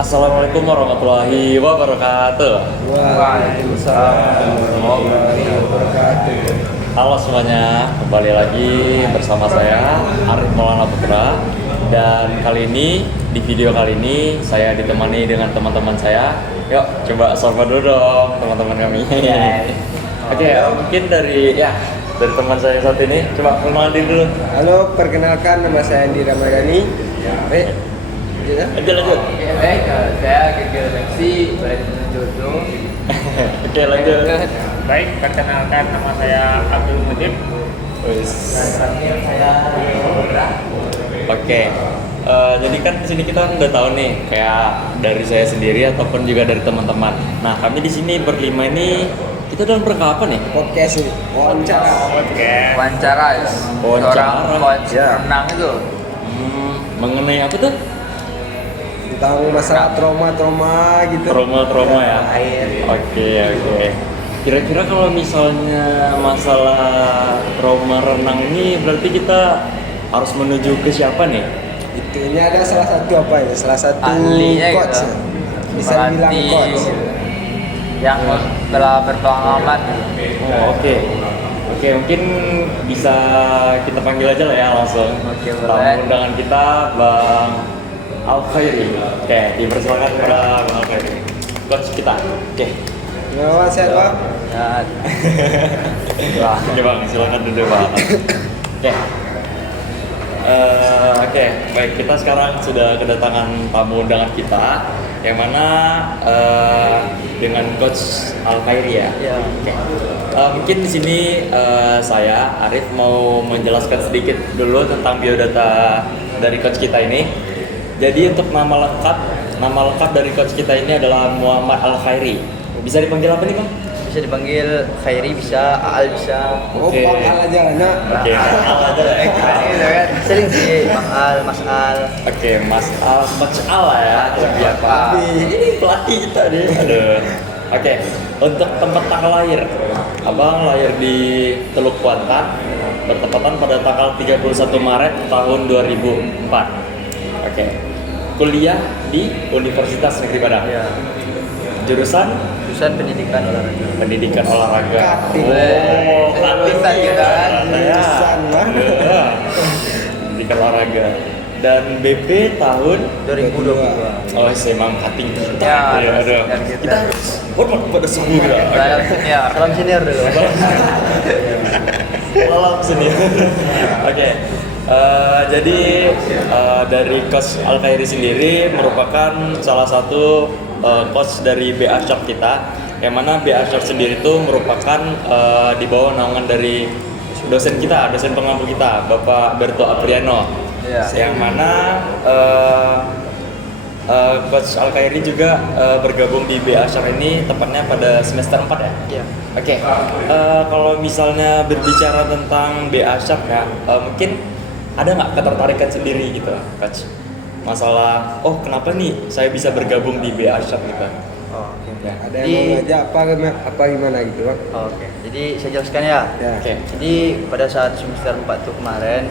Assalamualaikum warahmatullahi wabarakatuh. Waalaikumsalam warahmatullahi wabarakatuh. Halo semuanya, kembali lagi bersama saya Arif Maulana Putra. Dan kali ini, di video kali ini saya ditemani dengan teman-teman saya. Yuk, coba sapa dulu dong teman-teman kami. Oke, mungkin dari teman saya saat ini, coba perkenalan diri dulu. Halo, perkenalkan nama saya Andi Ramadhani. Lanjut. Baik, saya Gegel Lexi, berada di Jojo. Oke, lanjut. Baik, perkenalkan nama saya Abdul Mujib. Saya Oke, jadi kan di sini kita udah tahu nih, kayak dari saya sendiri ataupun juga dari teman-teman. Nah, kami di sini berlima ini kita dalam rangka apa nih? Podcast ini wawancara. wawancara seorang coach renang itu. Mengenai apa tuh? Tentang masalah trauma gitu. Trauma ya. Air. Oke. Kira-kira kalau misalnya masalah trauma renang ini berarti kita harus menuju ke siapa nih? Itunya ada salah satu apa ya? Salah satu Ahlinya coach. gitu. Bisa bilang Pelatih coach. yang telah berpengalaman gitu. Oh, Oke, mungkin bisa kita panggil aja lah ya langsung. Oke, boleh. Tamu undangan kita Bang Al-Khairi. Oke, dipersilakan kepada Bang Al-Khairi, coach kita. Oke. Nama saya Pak. Ya, Oke Bang, silakan duduk Bang. Oke. Oke, baik, kita sekarang sudah kedatangan tamu undangan kita yang mana dengan coach Al-Khairi ya. Ya. Oke. Mungkin di sini saya Arif mau menjelaskan sedikit dulu tentang biodata dari coach kita ini. Jadi untuk nama lengkap dari coach kita ini adalah Muhammad Al-Khairi. Bisa dipanggil apa nih Bang? bisa dipanggil Khairi, bisa Aal, bisa. Oh, Oke. Pak Al aja nak. Oke, Al aja lah. Gitu kan. Sering sih Bang Al, Mas Al. Oke, Mas Al, Coach Al lah ya. Biar Pak. Ini pelatih kita nih. Aduh. Oke, untuk tempat tanggal lahir, Abang lahir di Teluk Kuantan, bertepatan pada tanggal 31 Maret tahun 2004. Oke, kuliah di Universitas Negeri Padang. Ya. Jurusan Pendidikan olahraga. Pendidikan olahraga. Cutting. Jurusan kita kan. Jurusan lah. Pendidikan olahraga. Dan BP tahun 2022. Oh, memang cutting kita. Ya, Aduh. dan kita. Kita harus hormat pada semua. Salam senior dulu. Salam sini. Oke. Jadi dari coach Al-Khairi sendiri merupakan salah satu coach dari BA Shop kita, yang mana BA Shop sendiri itu merupakan di bawah naungan dari dosen kita, dosen pengampu kita, Bapak Berto Apriano. Ya. Yang mana coach Al-Khairi juga bergabung di BA Shop ini tepatnya pada semester 4 ya. Iya. Oke, kalau misalnya berbicara tentang BA Shop ya, mungkin ada nggak ketertarikan sendiri gitu, coach? Masalah, kenapa nih saya bisa bergabung di BA Shop gitu? Oh, oke. Ya. Ada yang mau ngajak apa gimana gitu Bang? Oh, oke. Jadi saya jelaskan ya. Ya. Oke. Jadi pada saat semester 4 tuh kemarin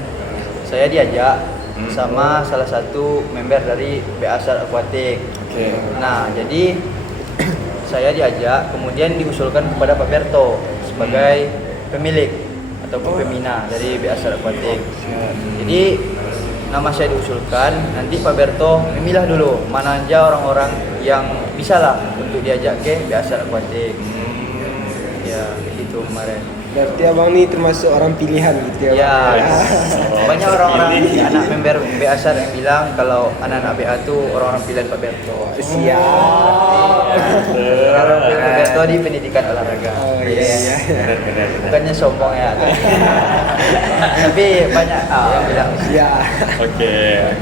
saya diajak sama salah satu member dari BA Shop Aquatic. Oke. Nah, jadi saya diajak, kemudian diusulkan kepada Pak Berto sebagai pemilik ataupun pembina dari BA Shop Aquatic. Jadi nama saya diusulkan, nanti Pak Berto memilah dulu mana aja orang-orang yang bisa lah untuk diajak ke BA Shop Aquatic. Ya, gitu kemarin. Berarti abang ini termasuk orang pilihan gitu ya? Ya, Bang? banyak orang-orang anak member BA Shop yang bilang kalau anak-anak BA tuh orang-orang pilihan Pak Berto. Siap. Orang Pak Berto di pendidikan olahraga. Oh iya. Yes. Iya. Keren. Bukannya sombong ya. Tapi banyak yang bilang Ya. Oke.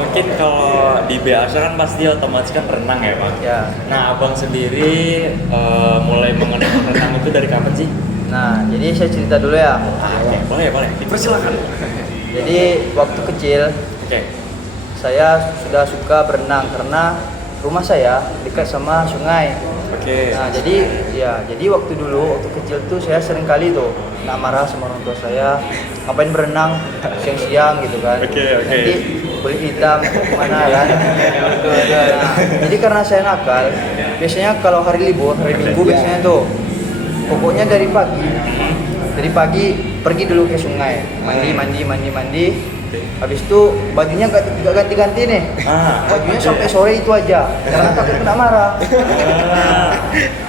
Mungkin kalau di BA Shop kan pasti otomatis kan renang ya Bang. ya. Nah, abang sendiri mulai mengenal renang itu dari kapan sih? Nah, jadi saya cerita dulu ya. Oke, boleh. Dipersilakan. Jadi waktu kecil Oke. saya sudah suka berenang karena rumah saya dekat sama sungai. Oke. Nah, jadi waktu kecil tuh saya sering kali tuh nak marah sama orang tua saya, ngapain berenang siang-siang gitu kan. Oke. Nanti kulit hitam mana kan. Nah, jadi karena saya nakal, biasanya kalau hari libur, hari Minggu biasanya tuh, pokoknya dari pagi pergi dulu ke sungai, mandi. Habis itu bajunya gak ganti-ganti nih. Bajunya sampai sore itu aja. Karena takut kena marah.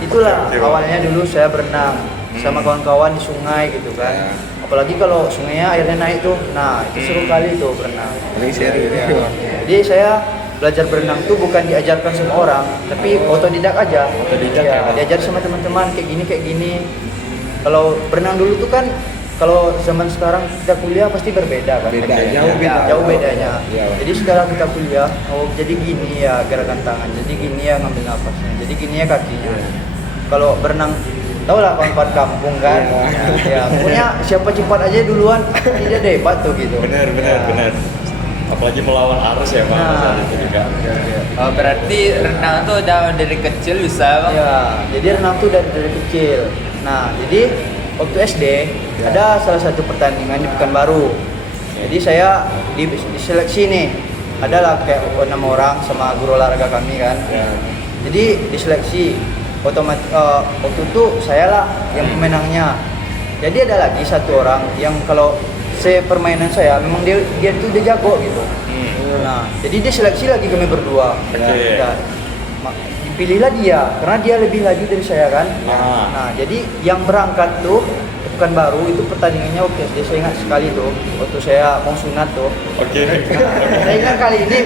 Itulah awalnya dulu saya berenang sama kawan-kawan di sungai gitu kan. Apalagi kalau sungainya airnya naik tuh. Nah, itu seru kali tuh berenang. Paling seru. Jadi saya belajar berenang tuh bukan diajarkan sama orang, tapi otodidak aja. Otodidak Ya, ya. diajar sama teman-teman kayak gini. Kalau berenang dulu tuh kan, kalau zaman sekarang kita kuliah pasti berbeda kan. Beda, Jauh bedanya. Iya. Jadi sekarang kita kuliah, jadi gini ya gerakan tangan, jadi gini ya ngambil nafasnya, jadi gini ya kakinya. Kalau berenang, tau lah kawan-kawan kampung kan. Ya, pokoknya siapa cepat aja duluan, dia hebat tuh gitu. Benar. Apalagi melawan arus ya Bang, saat itu juga. Oh, berarti renang tuh udah dari kecil bisa bang? Ya, jadi renang tuh dari kecil. Nah, jadi waktu SD ada salah satu pertandingan di Pekanbaru. Jadi saya diseleksi nih. Adalah kayak 6 orang sama guru olahraga kami kan. Jadi diseleksi. Otomatis waktu itu saya lah yang pemenangnya. Jadi ada lagi satu orang yang kalau permainan saya memang dia tuh udah jago gitu. Nah, jadi dia seleksi lagi kami berdua. Oke. Dan dipilihlah dia karena dia lebih laju dari saya kan. Nah, jadi yang berangkat tuh bukan baru itu pertandingannya waktu SD, saya ingat sekali tuh waktu saya mau sunat tuh. Oke. Saya ingat kali ini,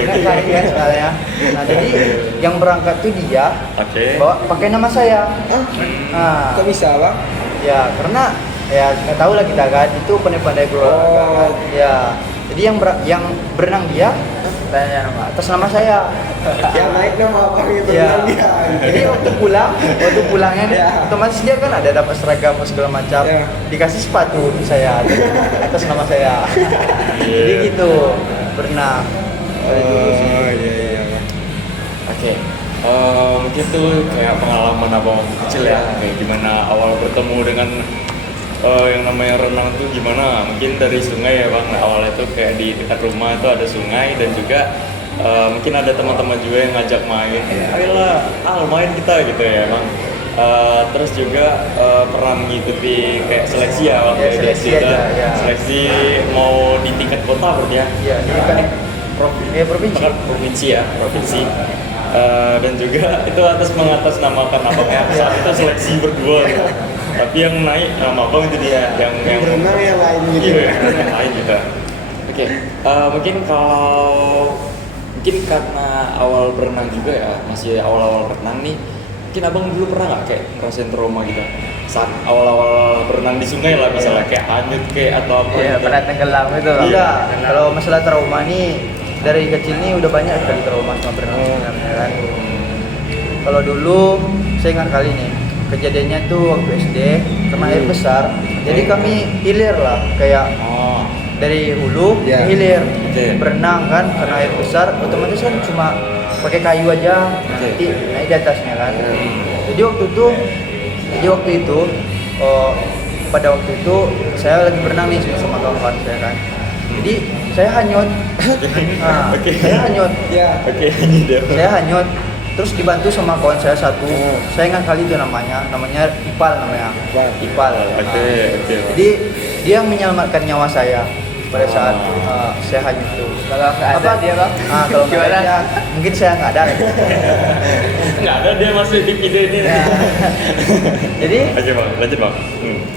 ingat kali kan soalnya. Nah, jadi yang berangkat tuh dia bawa pakai nama saya. Nah, Kok bisa, Bang? ya karena ya nggak tahu lah kita kan itu pandai-pandai guru olahraga kan. Ya, jadi yang berenang dia tanya nama atas nama saya. Yang naik nama Abang itu Ya. dia. Jadi waktu pulangnya Ya. otomatis dia kan ada dapat seragam segala macam. Ya. Dikasih sepatu di saya atas nama saya. Jadi gitu berenang. Dari dulu sih. Iya, Bang. Oke. Mungkin tuh kayak pengalaman abang waktu kecil ya, kayak gimana awal bertemu dengan yang namanya renang tuh gimana? Mungkin dari sungai ya bang. Nah, awalnya tuh kayak di dekat rumah tuh ada sungai dan juga mungkin ada teman-teman juga yang ngajak main. Ayolah, main kita gitu ya bang. Terus juga pernah mengikuti kayak seleksi ya waktu Ya, itu seleksi kita. aja, ya. Seleksi mau di tingkat kota berarti ya? Iya, bukan Provinsi ya, provinsi. Dan juga itu mengatasnamakan abangnya saat itu seleksi berdua gitu. Tapi yang naik nama abang itu dia yang Berenang yang lain gitu. Iya, yang lain gitu. Oke, mungkin karena awal berenang juga ya, masih awal-awal berenang nih, mungkin abang dulu pernah nggak kayak ngerasain trauma gitu saat awal-awal berenang di sungai lah misalnya kayak hanyut kayak atau apa Iya, gitu. pernah tenggelam itu bang? Iya, kalau masalah trauma nih dari kecil nih udah banyak sekali trauma sama berenang sebenarnya kan. Kalau dulu saya ingat kali nih kejadiannya tuh waktu SD karena air besar, jadi kami hilir lah kayak dari hulu Ya. ke hilir Oke. berenang kan karena air besar otomatis kan cuma pakai kayu aja nanti naik di atasnya kan. Jadi waktu itu pada waktu itu saya lagi berenang nih sama kawan-kawan saya kan. Jadi saya hanyut. Nah, Oke. saya hanyut. Ya. Oke, ini dia. Saya hanyut. Terus dibantu sama kawan saya satu. Saya ingat kali itu namanya Ipal namanya. Ipal. Oke. Jadi dia yang menyelamatkan nyawa saya pada saat saya hanyut itu. Kalau nggak ada dia bang? Kalau nggak Gimana? ada dia, mungkin saya nggak ada. Nggak ada dia masih di video ini. Ya. Jadi Oke bang, lanjut bang.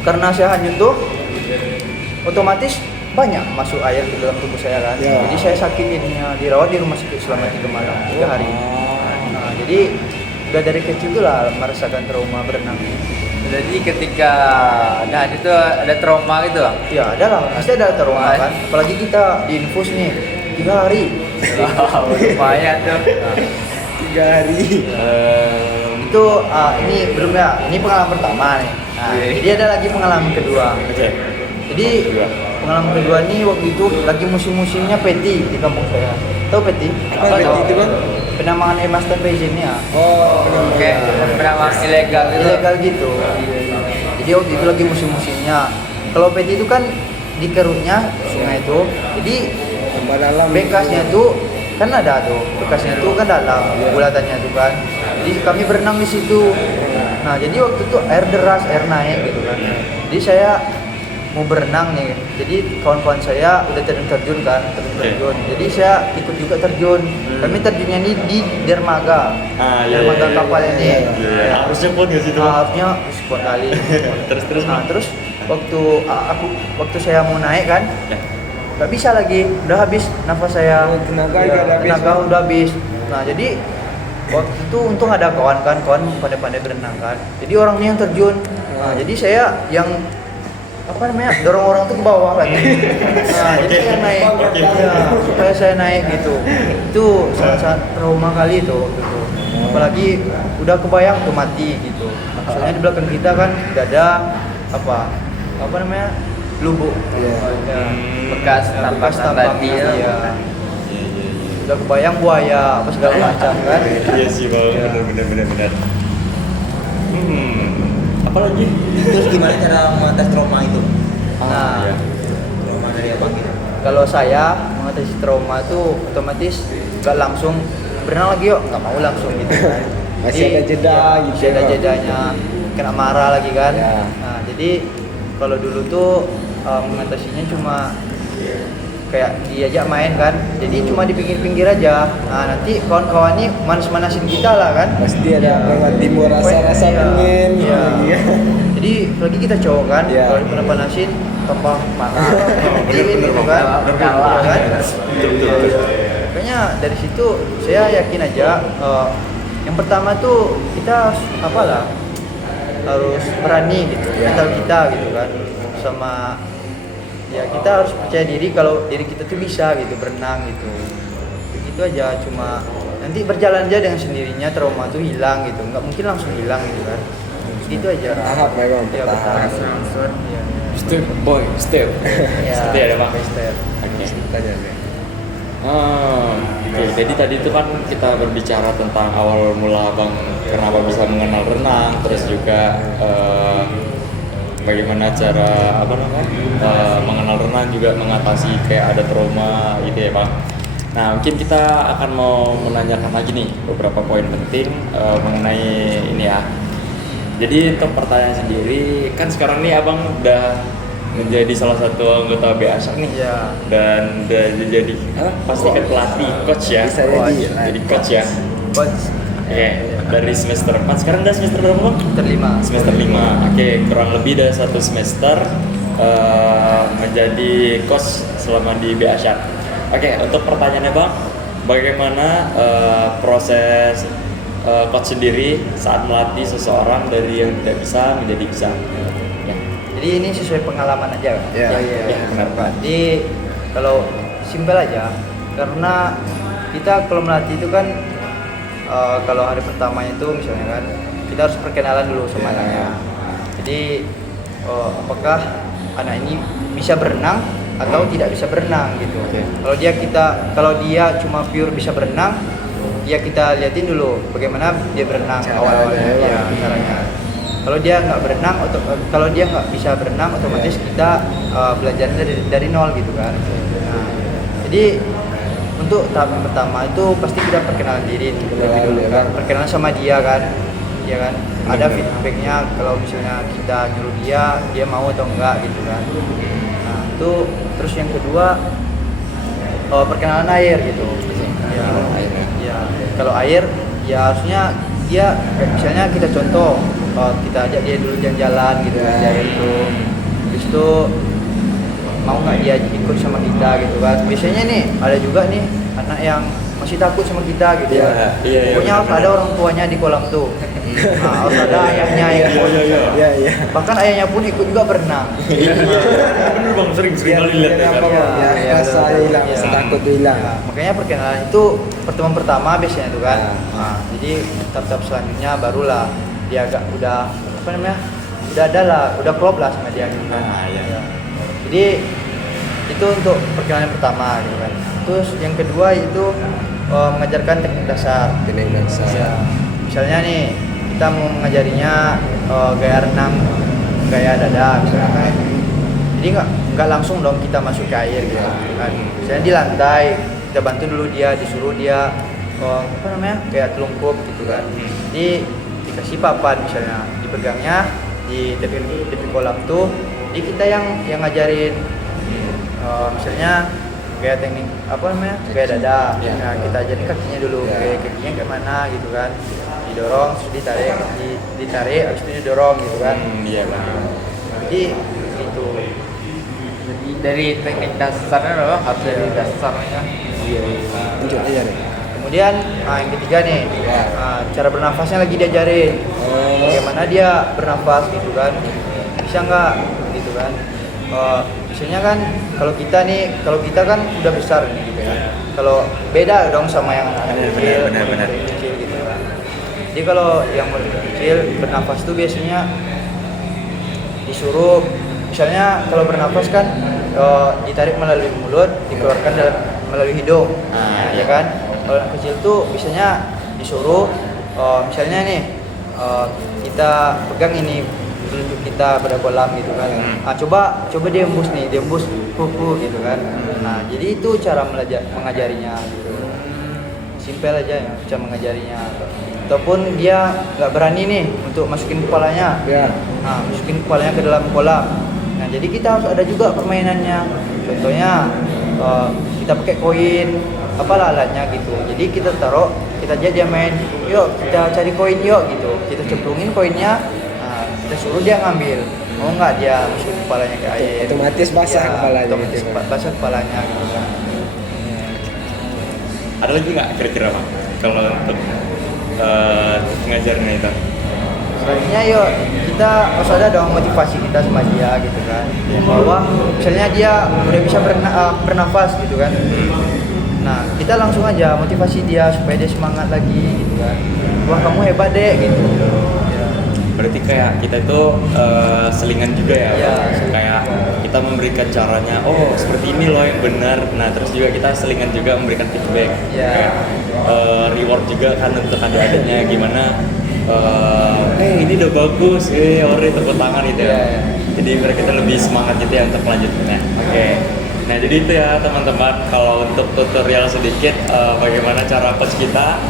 karena saya hanyut tuh otomatis banyak masuk air ke dalam tubuh saya kan. Ya. Jadi saya sakit jadinya dirawat di rumah sakit selama 3 malam, 3 hari. Nah, jadi udah dari kecil tuh lah merasakan trauma berenang. Jadi ketika itu ada trauma gitu bang? Ya ada lah, pasti ada trauma kan. Apalagi kita di infus nih 3 hari. Wow, lumayan tuh. 3 hari. Itu ini belum ya, ini pengalaman pertama nih. Nah, jadi ada lagi pengalaman kedua. Oke. Jadi pengalaman kedua ini waktu itu lagi musim-musimnya peti di kampung saya. Tahu peti? Apa peti itu, Bang? Penambangan emas tanpa izinnya. Oh, Kayak penambang ilegal gitu. Ilegal gitu. Jadi waktu itu lagi musim-musimnya. Kalau peti itu kan di kerutnya sungai itu. Jadi Tambah dalam. bekasnya tuh kan ada tuh, bekasnya tuh kan dalam, bulatannya tuh kan. Jadi kami berenang di situ. Nah, jadi waktu itu air deras, air naik gitu kan. Jadi saya mau berenang nih. Jadi kawan-kawan saya udah terjun kan, terjun. Jadi saya ikut juga terjun. Kami terjunnya ini di dermaga. Dermaga kapal ini. Iya. Harusnya pun nggak sih tuh? Harusnya kuat kali. Terus. Nah, terus waktu saya mau naik kan, Ya. nggak bisa lagi, udah habis nafas saya. Tenaga Iya, udah habis, tenaga Bang. udah habis. Nah, jadi waktu itu untung ada kawan pandai-pandai berenang kan. Jadi orangnya yang terjun. Nah, jadi saya yang dorong orang tuh ke bawah lagi. Nah, jadi saya naik. Oke. Ya, supaya saya naik gitu. Itu sangat trauma kali itu waktu itu. Apalagi udah kebayang tuh mati gitu. Soalnya di belakang kita kan udah ada lubuk. Iya. Ya. Bekas tambang tadi ya. Iya. Udah kebayang buaya apa segala macam kan. Iya sih bang, Iya. benar. Apalagi? Terus gimana cara mengatasi trauma itu? Nah, iya. Trauma dari abang gitu. kalau saya mengatasi trauma itu otomatis nggak langsung berenang lagi yuk, nggak mau langsung gitu kan. Masih ada jeda gitu. Masih ada jedanya, kena marah lagi kan. Ya. Nah, jadi kalau dulu tuh mengatasinya cuma kayak diajak main kan, jadi cuma di pinggir-pinggir aja. Nah, nanti kawan-kawan ini manas-manasin kita lah kan. Pasti ada lewat timbul rasa-rasa Iya. pengen Iya. lagi ya. Jadi lagi kita cowok kan, Iya. kalau dipanasin tambah marah. Bener, gitu kan. kalah. Iya kan? Betul. Makanya dari situ saya yakin aja yang pertama tuh kita harus berani gitu, mental kita gitu kan, sama ya kita harus percaya diri kalau diri kita tuh bisa gitu berenang gitu. Begitu aja, cuma nanti berjalan aja dengan sendirinya, trauma tuh hilang gitu, nggak mungkin langsung hilang gitu kan. Gitu aja. Tahap memang, Ya, bertahap. bertahap. Iya. Step boy, step. Ya, Seperti ada bang. step. Oke. Tanya deh. Oke, jadi tadi itu kan kita berbicara tentang awal mula bang kenapa bisa mengenal renang, terus juga bagaimana cara mengenal renang juga mengatasi kayak ada trauma gitu ya bang. Nah mungkin kita akan mau menanyakan lagi nih beberapa poin penting mengenai ini ya. Jadi untuk pertanyaan sendiri kan sekarang nih abang udah menjadi salah satu anggota BASA nih. Iya. Dan udah jadi pasti kan pelatih, coach ya. Bisa jadi. Jadi coach ya. Coach Oke, dari semester 4 sekarang udah semester berapa bang? terlima. Semester 5. Oke, kurang lebih dari 1 semester menjadi coach selama di BASA. Oke, untuk pertanyaannya bang, bagaimana proses coach sendiri saat melatih seseorang dari yang tidak bisa menjadi bisa? Ya. Jadi ini sesuai pengalaman aja. Ya. Ya, benar Pak. Jadi kalau simpel aja, karena kita kalau melatih itu kan kalau hari pertama itu misalnya kan kita harus perkenalan dulu sama anaknya. Jadi apakah anak ini bisa berenang atau tidak bisa berenang gitu. Oke. Kalau dia cuma pure bisa berenang, ya kita liatin dulu bagaimana dia berenang awal-awalnya ya caranya. Kalau dia nggak berenang, kalau dia nggak bisa berenang, otomatis kita belajar dari nol gitu kan. Nah, jadi untuk tahap yang pertama itu pasti kita perkenalan diri terlebih dulu kan, perkenalan sama dia kan, ya kan. Ada feedbacknya kalau misalnya kita nyuruh dia mau atau enggak gitu kan. Nah itu terus yang kedua perkenalan air gitu. Ya, kalau air ya harusnya dia misalnya kita contoh kita ajak dia dulu jalan-jalan gitu kan di air itu. Habis itu mau nggak dia ikut sama kita gitu kan. Biasanya nih ada juga nih anak yang masih takut sama kita gitu ya. Iya, Pokoknya harus ada orang tuanya di kolam tuh. Nah, harus ada ayahnya yang ikut. Iya, iya. Bahkan ayahnya pun ikut juga berenang. Bener bang, sering kali lihat ya kan. Iya, rasa betul. hilang, Iya. rasa takut tuh hilang. Ya, makanya perkenalan itu pertemuan pertama biasanya tuh kan. Ya. Nah, jadi tahap-tahap selanjutnya barulah dia agak udah udah ada lah, udah klop lah sama dia gitu kan. Iya. Jadi itu untuk perkenalan pertama gitu kan. Terus yang kedua itu mengajarkan teknik dasar. Teknik dasar. Ya. Misalnya nih kita mau mengajarinya gaya renang, gaya dada misalnya kan. Jadi nggak langsung dong kita masuk ke air gitu kan. Misalnya di lantai kita bantu dulu dia, disuruh dia apa namanya kayak telungkup gitu kan. Jadi dikasih papan misalnya, dipegangnya di tepi kolam tuh. Jadi kita yang ngajarin misalnya kayak teknik apa namanya kayak dada. Nah kita ajarin kakinya dulu, kakinya kayak mana gitu kan. Didorong, terus ditarik, habis itu didorong gitu kan. Iya benar. Jadi gitu. Jadi dari teknik dasarnya loh, harus dari dasarnya. Lanjut aja deh. Kemudian yang ketiga nih, cara bernafasnya lagi diajarin. Bagaimana dia bernafas gitu kan? Bisa nggak gitu kan? Misalnya kan kalau kita kan udah besar nih gitu kan. Kalau beda dong sama yang anak kecil, benar. kecil gitu kan. Jadi kalau yang kecil bernafas tuh biasanya disuruh, misalnya kalau bernafas kan ditarik melalui mulut, dikeluarkan melalui hidung, ya kan? Kalau anak kecil tuh biasanya disuruh, misalnya nih kita pegang ini telunjuk kita pada kolam gitu kan. Coba dia embus gitu kan. Nah jadi itu cara mengajarinya gitu. Simpel aja ya cara mengajarinya. Ataupun dia nggak berani nih untuk masukin kepalanya, nah masukin kepalanya ke dalam kolam. Nah jadi kita harus ada juga permainannya. Contohnya kita pakai koin, apalah alatnya gitu. Jadi kita taruh, kita aja dia main, yuk kita cari koin yuk gitu. Kita cemplungin koinnya, kita suruh dia ngambil. Mau nggak dia masukin kepalanya ke air? Otomatis basah kepalanya. Otomatis basah kepalanya gitu kan. Ada lagi nggak kira-kira Pak kalau untuk pengajaran itu? Selanjutnya yuk kita harus ada dong motivasi kita sama dia gitu kan, bahwa misalnya dia udah bisa bernafas gitu kan. Nah kita langsung aja motivasi dia supaya dia semangat lagi gitu kan. Wah kamu hebat deh gitu. Berarti kayak kita itu selingan juga ya, Iya, Pak? Kayak kita memberikan caranya, oh seperti ini loh yang benar. Nah terus juga kita selingan juga memberikan feedback, Iya. kayak reward juga kan untuk adik-adiknya gimana. Ini udah bagus, ori tepuk tangan gitu ya. Iya. Jadi mereka itu lebih semangat gitu ya untuk melanjutkannya. Oke. Nah jadi itu ya teman-teman, kalau untuk tutorial sedikit bagaimana cara coach kita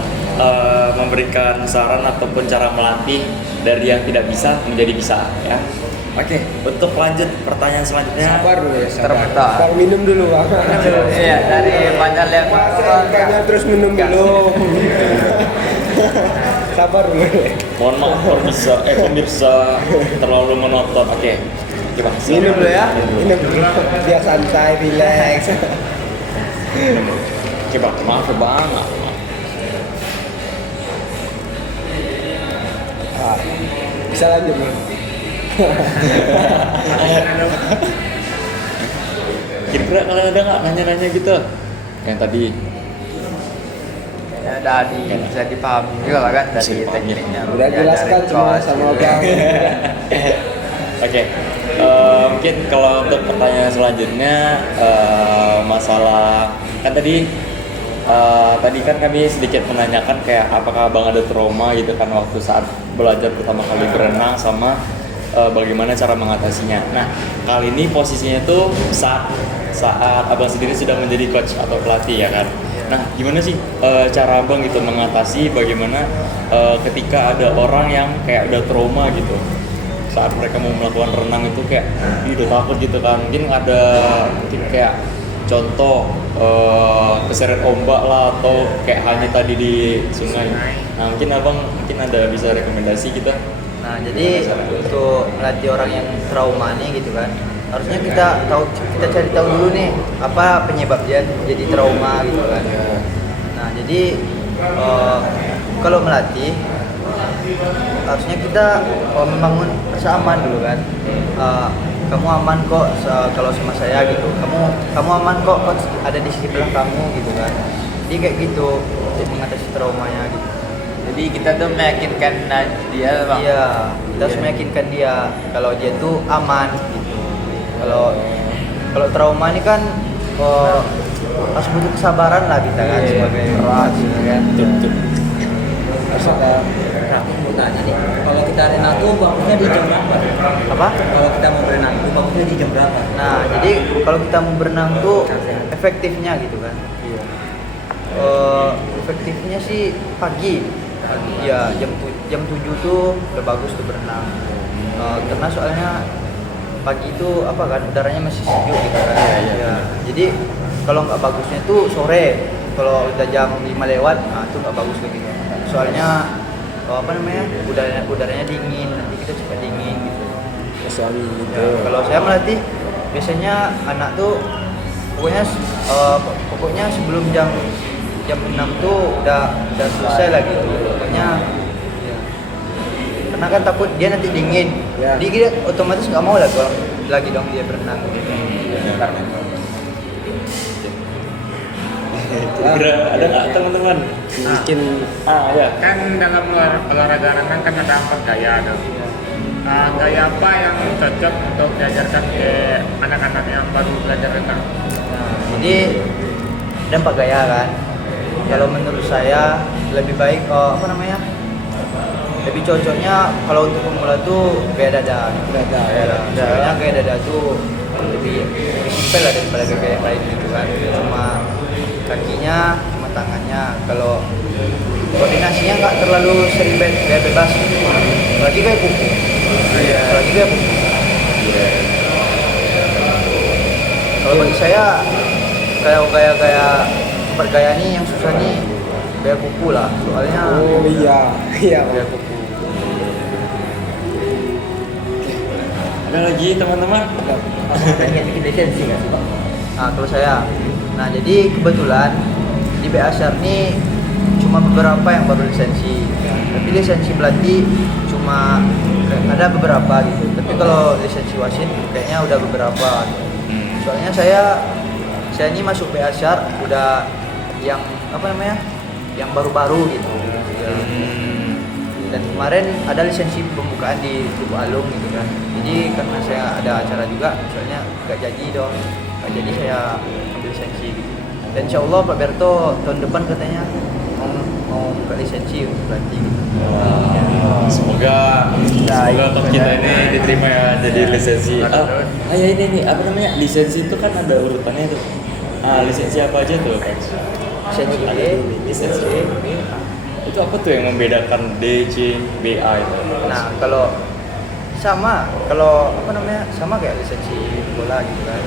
memberikan saran ataupun cara melatih dari yang tidak bisa menjadi bisa ya. Oke, untuk lanjut pertanyaan selanjutnya. Sabar dulu ya, sabar. Terbentar. Bang minum dulu Bang. Iya, dari panjang yang Tanya terus minum dulu. Sabar dulu deh. Mohon maaf pemirsa terlalu menonton. Oke. Coba Minum dulu ya. Minum dulu. Biar santai, relax. Coba maaf ya Bang. Bisa lanjut Bang. Kira-kira kalian ada nggak nanya-nanya gitu? Yang tadi ya tadi bisa dipahami juga lah kan Bisa dari dipahami. tekniknya. Udah jelaskan semua sama Bang. Oke, mungkin kalau untuk pertanyaan selanjutnya masalah kan tadi kan kami sedikit menanyakan kayak apakah abang ada trauma gitu kan waktu saat belajar pertama kali berenang sama bagaimana cara mengatasinya. Nah kali ini posisinya tuh saat abang sendiri sudah menjadi coach atau pelatih ya kan. Nah gimana sih cara abang gitu mengatasi bagaimana ketika ada orang yang kayak udah trauma gitu saat mereka mau melakukan renang itu kayak udah takut gitu kan, mungkin kayak contoh keseret ombak lah atau kayak hanyut tadi di sungai. Nah mungkin abang ada bisa rekomendasi gitu. Nah jadi untuk melatih orang yang trauma nih gitu kan, harusnya kita cari tahu dulu nih apa penyebab dia jadi trauma gitu kan. Nah jadi kalau melatih harusnya kita membangun rasa aman dulu kan. Kamu aman kok kalau sama saya gitu. Kamu aman kok ada di sebelah kamu gitu kan. Jadi kayak gitu untuk mengatasi traumanya gitu. Jadi kita tuh meyakinkan dia Bang. Iya, kita harus meyakinkan dia kalau dia tuh aman gitu. Kalau trauma ini kan harus butuh kesabaran lah kita kan sebagai orang gitu kan. Sedap. Aku mau tanya nih, kalau kita renang tuh bagusnya di jam berapa? Apa? Kalau kita mau berenang tuh bagusnya di jam berapa? Nah, jadi kalau kita mau berenang tuh efektifnya gitu kan. Iya. Efektifnya sih pagi. Ya, jam 7 tuh udah bagus tuh berenang. Karena soalnya pagi itu apa kan udaranya masih sejuk gitu kan. Iya. Jadi kalau nggak bagusnya tuh sore. Kalau udah jam 5 lewat, nah itu nggak bagus kayak gitu. Soalnya apa namanya? Udaranya dingin, nanti kita cepat dingin gitu. Suami gitu. Ya, kalau saya melatih biasanya anak tuh pokoknya sebelum jam 6 tuh udah selesai lah gitu. Pokoknya ya. Karena kan takut dia nanti dingin. Ya. Jadi dia otomatis nggak mau lah kalau lagi dong dia berenang gitu. Karena Kira ada nggak teman-teman? Mungkin Ya. Kan dalam olahraga renang kan ada 4 gaya tuh. Gaya apa yang cocok untuk diajarkan ke anak-anak yang baru belajar renang? Nah, jadi ada 4 gaya kan. Kalau menurut saya lebih baik lebih cocoknya kalau untuk pemula tuh gaya dada. Soalnya gaya dada tuh lebih simpel lah daripada gaya yang lain gitu kan. Cuma kakinya, cuma tangannya. Kalau koordinasinya nggak terlalu sering gaya bebas. Apalagi kayak kuku. Apalagi kayak kuku. Kalau bagi saya gaya bergaya nih yang susah nih gaya kuku lah. Soalnya iya. gaya kuku. Ada lagi teman-teman? Pengen bikin lisensi nggak sih Pak? Nah, kalau saya, jadi kebetulan di BASR ini cuma beberapa yang baru lisensi, tapi lisensi pelatih cuma ada beberapa gitu. Tapi kalau lisensi wasit kayaknya udah beberapa. Soalnya saya ini masuk BASR udah yang yang baru-baru gitu. Dan kemarin ada lisensi pembukaan di Lubuk Alung gitu kan. Jadi karena saya ada acara juga, soalnya nggak jadi dong. Nggak jadi saya ambil lisensi gitu. Dan insya Allah Pak Berto tahun depan katanya mau buka lisensi untuk pelatih gitu. Semoga top kita ini diterima ya jadi lisensi. Ya ini nih apa namanya, lisensi itu kan ada urutannya tuh. Lisensi apa aja tuh Coach? Lisensi B, Lisensi B. Itu apa tuh yang membedakan D, C, B, A itu? Nah, kalau sama kayak lisensi bola gitu kan.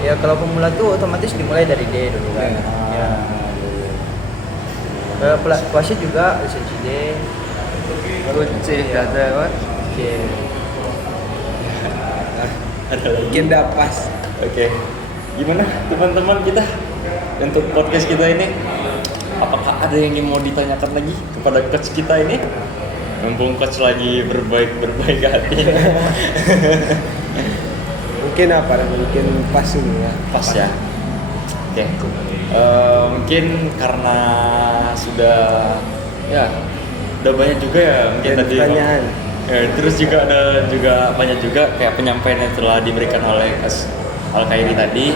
Ya kalau pemula tuh otomatis dimulai dari D dulu kan. Ya. Wasit juga lisensi D. Baru C ada kan? C. Ada lagi. mungkin udah pas. Oke. Gimana teman-teman kita untuk podcast kita ini? Apakah ada yang mau ditanyakan lagi kepada coach kita ini? Mumpung coach lagi berbaik hati. Mungkin mungkin pas dulu ya. Pas ya. Oke. Mungkin karena udah banyak juga ya mungkin Dan tadi. pertanyaan. Terus juga ada banyak juga kayak penyampaian yang telah diberikan oleh Coach Al-Khairi tadi.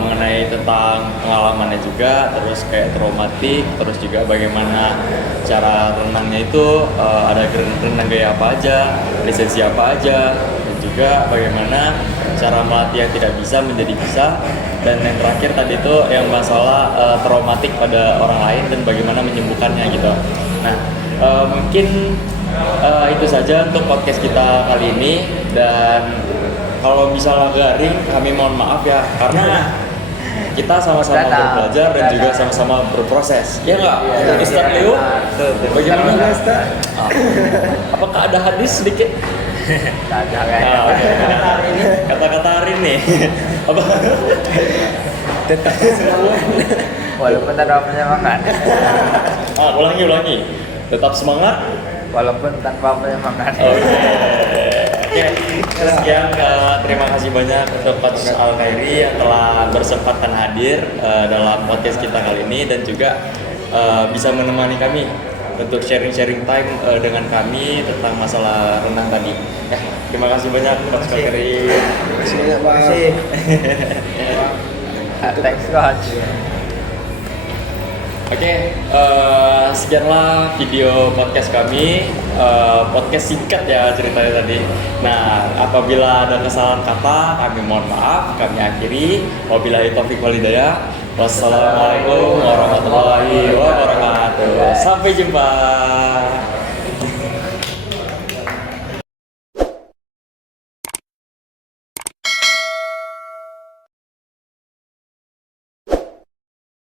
Mengenai tentang pengalamannya juga, terus kayak traumatik, terus juga bagaimana cara renangnya itu ada renang gaya apa aja, lisensi apa aja, dan juga bagaimana cara melatih yang tidak bisa menjadi bisa, dan yang terakhir tadi itu yang masalah traumatik pada orang lain dan bagaimana menyembuhkannya gitu. Nah mungkin itu saja untuk podcast kita kali ini, dan kalau misalnya garing, kami mohon maaf ya, karena kita sama-sama belajar dan juga sama-sama berproses. Iya nggak? Ustaz Leo, bagaimana? Apakah ada hadis sedikit? Ada kan? Kata-kata Arin nih. Apa? Tetap semangat. Walaupun tanpa penyemangat. Ulangi. Tetap semangat. Walaupun tanpa penyemangat. Oke, sekian, terima kasih banyak untuk Coach Al-Khairi yang telah bersempatkan hadir dalam podcast kita kali ini, dan juga bisa menemani kami untuk sharing time dengan kami tentang masalah renang tadi. Ya, terima kasih banyak Coach Al-Khairi. Terima kasih banyak Pak. Terima kasih. Thanks coach. Oke, sekianlah video podcast kami, podcast singkat ya ceritanya tadi. Nah, apabila ada kesalahan kata, kami mohon maaf, kami akhiri. Wabillahi taufiq wal hidayah. Wassalamualaikum warahmatullahi wabarakatuh. Sampai jumpa.